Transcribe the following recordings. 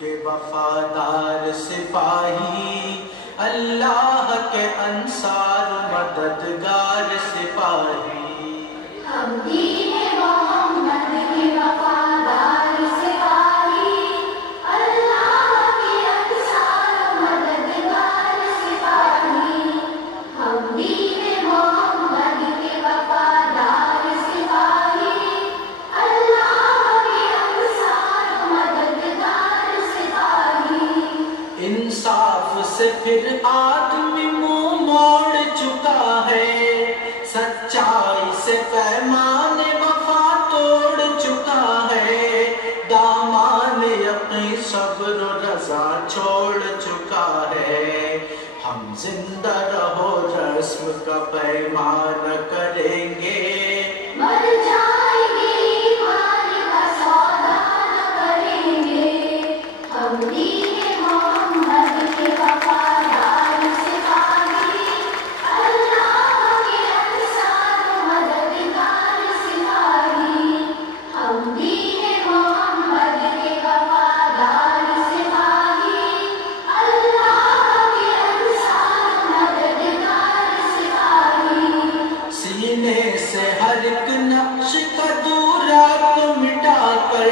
کے وفادار سپاہی، اللہ کے انصار مددگار سپاہی، ہم دین محمد کے وفادار سپاہی، اللہ کے انصار مددگار سپاہی، ہم دین محمد کے وفادار سپاہی، اللہ کے انصار مددگار سپاہی۔ انصاف سے پھر آدمی منہ موڑ چکا ہے، سچائی سے پیمان وفا توڑ چکا ہے، دامان یقین صبر و رضا چھوڑ چکا ہے، ہم زندہ رہو رسم کا پیمان کریں گے، مر جائیں گے ایمان کا سودا نہ کریں گے، ہم دین محمد کے وفادار سپاہی، اللہ کے انصار مددگار سپاہی، ہم دین محمد کے وفادار سپاہی، اللہ کے انصار مددگار سپاہی۔ سینے سے ہر ایک نقش کا دورہ کو مٹا کر،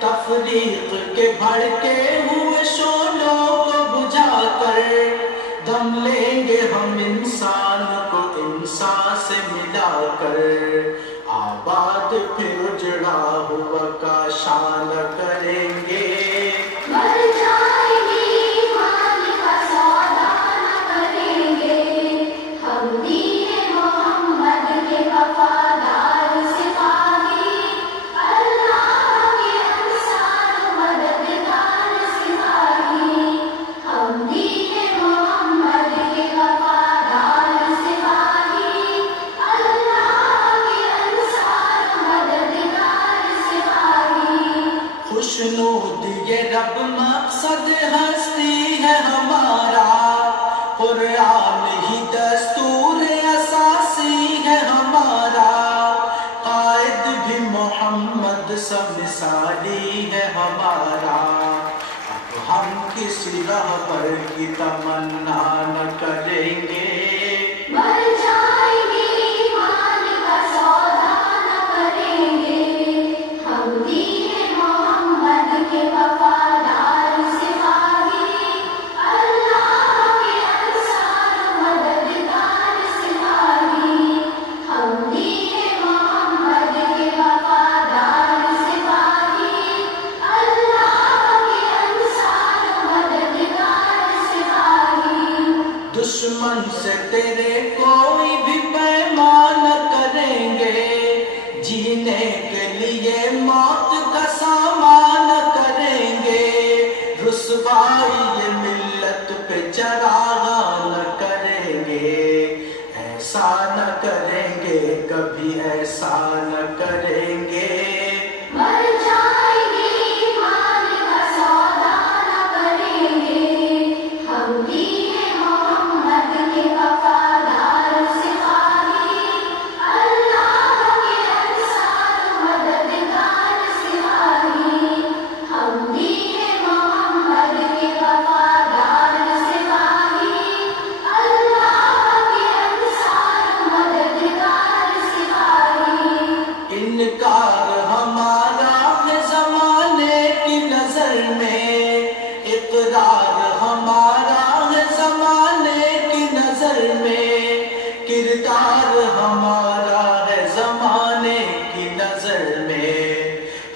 تفریق کے بھڑکے ہوئے شعلوں کو بجھا کر، دم لیں گے ہم انسان کو انسان سے ملا کر، آباد پھر اجڑا ہوا کا شان کریں گے، مر جائیں گے ایمان کا سودا نہ کریں گے، ہم دین محمد کے وفادار سپاہی، اللہ کے انصار مددگار سپاہی، ہم دین محمد کے وفادار سپاہی، اللہ کے انصار مددگار سپاہی۔ خوشنود یہ رب مقصد ہستی ہے ہمارا، قرآن ہی دستور اساسی ہے ہمارا، قائد بھی محمد سا مثالی ہے ہمارا، اب ہم کسی رہبر کی تمنا نہ کریں گے، مر جائیں گے ایمان کا سودا نہ کریں گے، ہم دین محمد کے وفادار سپاہی، اللہ کے انصار مددگار سپاہی، ہم دین محمد کے وفادار سپاہی، اللہ کے انصار مددگار سپاہی۔ دشمن سے تیرے کوئی بھی پیمان کریں گے، جینے کے لیے موت کا سامان کریں گے، رسوائی یہ ملت پہ چراغاں نہ کریں گے، ایسا نہ کریں گے کبھی ایسا نہ کریں گے، مر جائیں گے ایمان کا سودا نہ کریں گے، ہم دین محمد کے وفادار سپاہی، اللہ کے انصار مددگار سپاہی، ہم دین محمد کے وفادار سپاہی، اللہ کے انصار مددگار سپاہی۔ انکار ہمارا ہے زمانے کی نظر میں، اقرار ہمارا ہے زمانے کی نظر میں، کردار ہمارا ہے زمانے کی نظر میں،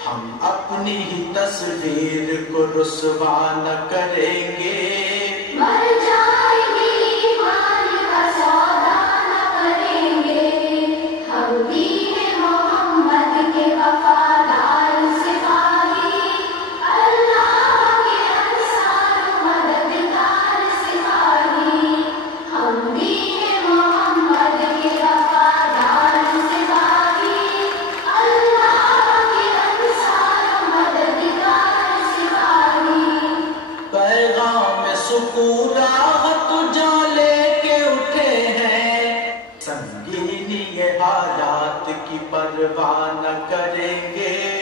ہم اپنی ہی تصویر کو رسوا نہ کریں گے، مر جائیں گے ایمان کا سودا نہ کریں گے، ہم دین محمد کے وفادار سپاہی، اللہ کے انصار مددگار سپاہی، ہم دین محمد کے وفادار سپاہی، اللہ کے انصار مددگار سپاہی۔ پیغام یہ حالات کی پرواہ نہ کریں گے